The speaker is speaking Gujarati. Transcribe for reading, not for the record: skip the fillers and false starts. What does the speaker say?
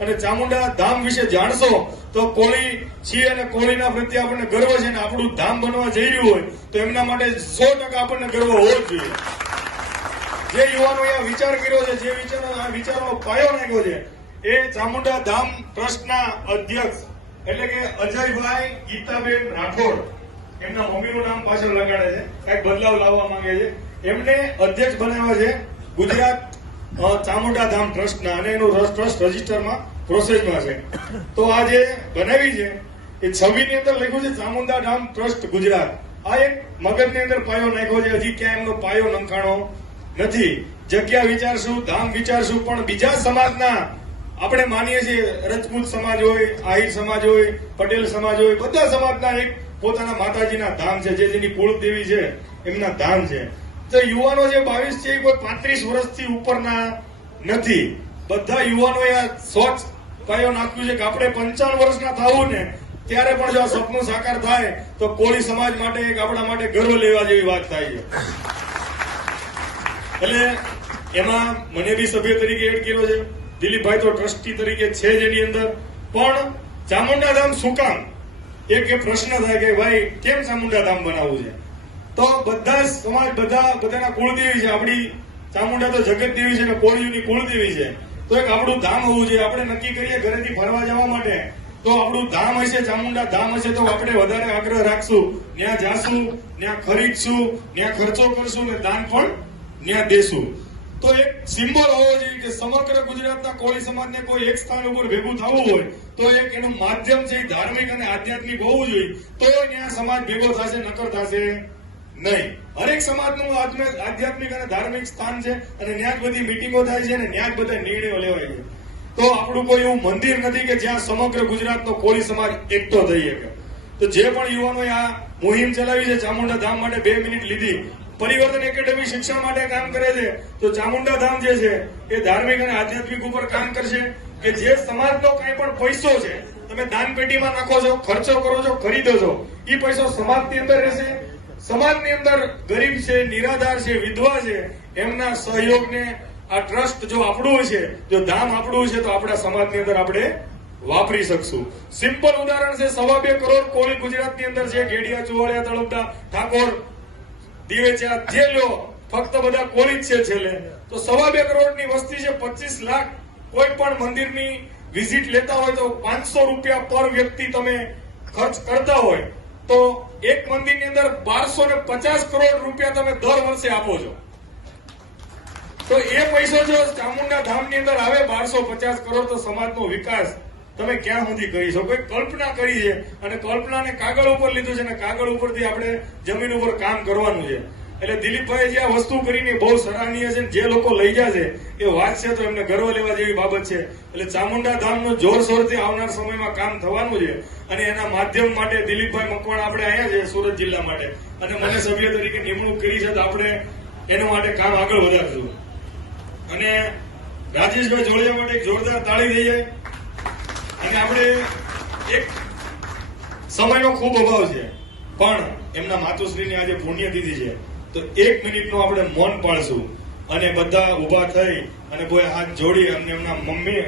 અને ચામુંડા ધામ વિશે જાણશો તો કોળી છીએ અને કોળીના પ્રત્યે આપણને ગર્વ છે ને આપણું ધામ બનવા જઈ રહ્યું હોય તો એમના માટે 100% આપણને ગર્વ હોવો જ જોઈએ. જે યુવાનો અહીંયા વિચાર કર્યો છે, જે વિચારનો પાયો નાખ્યો છે, એ ચામુંડા ધામ ટ્રસ્ટના અધ્યક્ષ એટલે કે અજયભાઈ ગીતાબેન રાઠોડ, એમના મમ્મીનું નામ પાછળ લગાડે છે, કઈક બદલાવ લાવવા માંગે છે, એમને અધ્યક્ષ બનાવ્યા છે ગુજરાત ચામુંડા ધામ ટ્રસ્ટના, અને એનું ટ્રસ્ટ રજીસ્ટરમાં પ્રોસેસમાં છે. તો આ જે બનાવી છે એ 26 ની અંદર લખ્યું છે ચામુંડા ધામ ટ્રસ્ટ ગુજરાત. આ એક મગજની અંદર પાયો નાખ્યો છે, હજી ક્યાં એમનો પાયો નંખાણો નથી. જગ્યા વિચારશું, ધામ વિચારશું, પણ બીજા સમાજના આપણે માનીએ છીએ, રજપૂત સમાજ હોય, આહિર સમાજ હોય, પટેલ સમાજ હોય, બધા સમાજના એક પોતાના માતાજીના ધામ છે, જે જેની કુળદેવી છે એમના ધામ છે. તો યુવાનો જે 22 છે એ કોઈ 35 વર્ષથી ઉપરના નથી. બધા યુવાનોએ આ સોચ પાયો નાખ્યું છે કે આપણે 55 વર્ષના થવું ને ત્યારે પણ જો આ સપનું સાકાર થાય તો કોળી સમાજ માટે એક આપણા માટે ગર્વ લેવા જેવી વાત થાય છે. એટલે એમાં મને બી સભ્ય તરીકે એડ કર્યો છે, દિલીપભાઈ તો ટ્રસ્ટી તરીકે છે જ એની અંદર. પણ ચામુંડા ધામ શું કામ, એક એ પ્રશ્ન થાય કે ભાઈ કેમ ચામુંડા ધામ બનાવવું છે? તો બધા સમાજ બધાના કુળદેવી છે. આપણી ચામુંડા તો જગત દેવી છે ને કોળીઓની કુળદેવી છે. તો એક આપણું ધામ હોવું જોઈએ. આપણે નક્કી કરીએ ઘરેથી ફરવા જવા માટે તો આપણું ધામ હશે, ચામુંડા ધામ હશે, તો આપણે વધારે આગ્રહ રાખશું, ત્યાં જાશું, ત્યાં ખરીદશું, ત્યાં ખર્ચો કરશું ને દાન પણ ત્યાં દેશું. તો એક સિમ્બોલ હોવો જોઈએ કે સમગ્ર ગુજરાતના કોળી સમાજને કોઈ એક સ્થાન ઉપર ભેગું થવું હોય તો એક એનું માધ્યમ છે ધાર્મિક અને આધ્યાત્મિક હોવું જોઈએ, તો ત્યાં સમાજ ભેગો થશે, નકર થશે નહીં. હરેક સમાજનું આધ્યાત્મિક અને ધાર્મિક સ્થાન છે અને ત્યાં જ બધી મિટિંગો થાય છે અને ત્યાં જ બધા નિર્ણયો લેવાય છે. તો આપણું કોઈ એવું મંદિર નથી કે જ્યાં સમગ્ર ગુજરાતનો કોળી સમાજ એકઠો થઈ શકે. તો જે પણ યુવાનોએ આ મુહિમ ચલાવી છે, ચામુંડા ધામ માટે 2 મિનિટ લીધી, પરિવર્તન એકેડમી શિક્ષણ માટે કામ કરે છે, તો ચામુંડા ધામ જે છે એ ધાર્મિક અને આધ્યાત્મિક ઉપર કામ કરશે કે જે સમાજનો કઈ પણ પૈસો છે તમે દાન પેટીમાં નાખો છો, ખર્ચો કરો છો, ખરીદો છો, એ પૈસો સમાજની અંદર રહેશે. સમાજની અંદર ગરીબ છે, નિરાધાર છે, વિધવા છે, એમના સહયોગને આ ટ્રસ્ટ જો આપણું છે, જો ધામ આપણું છે, તો આપણા સમાજની અંદર આપણે વાપરી શકશું. સિમ્પલ ઉદાહરણ છે, 2.25 કરોડ કોળી ગુજરાતની અંદર છે. ગેડિયા, ચુવાડિયા, તળપદા, ઠાકોર, દિવેચા, જે લો ફક્ત બધા કોળી જ છે છેલ્લે. તો 2.25 કરોડની વસ્તી છે, 25 લાખ કોઈ પણ મંદિરની વિઝિટ લેતા હોય તો 500 રૂપિયા પર વ્યક્તિ તમે ખર્ચ કરતા હોય તો એક મંદિરની અંદર 1250 કરોડ રૂપિયા તમે દર વર્ષે આપો છો. તો એ પૈસો જો ચામુંડા ધામની અંદર આવે 1250 કરોડ, તો સમાજનો વિકાસ તમે ક્યાં સુધી કરી શકો? કોઈ કલ્પના કરી છે અને કલ્પનાને કાગળ ઉપર લીધું છે અને કાગળ ઉપરથી આપણે જમીન ઉપર કામ કરવાનું છે. એટલે દિલીપભાઈ જે આ વસ્તુ કરીને બહુ સરાહનીય છે. જે લોકો લઈ જશે એ વાત છે તો એમને ગર્વ લેવા જેવી બાબત છે. એટલે ચામુંડા ધામનું જોરશોરથી આવનાર સમયમાં કામ થવાનું છે અને એના માધ્યમ માટે દિલીપભાઈ મકવાણા આપણે અહીંયા છે સુરત જિલ્લા માટે, અને મને સભ્ય તરીકે નિમણૂક કરી છે, તો આપણે એના માટે કામ આગળ વધારશું. અને રાજેશભાઈ જોડિયા માટે એક જોરદાર તાળી દઈએ. અને આપણે એક સમયનો ખૂબ અભાવ છે, પણ એમના માતુશ્રીની આજે પુણ્યતિથિ છે, તો 1 મિનિટનું આપણે મૌન પાળશું અને બધા ઉભા થઈ અને કોઈ હાથ જોડી અને એમના મમ્મી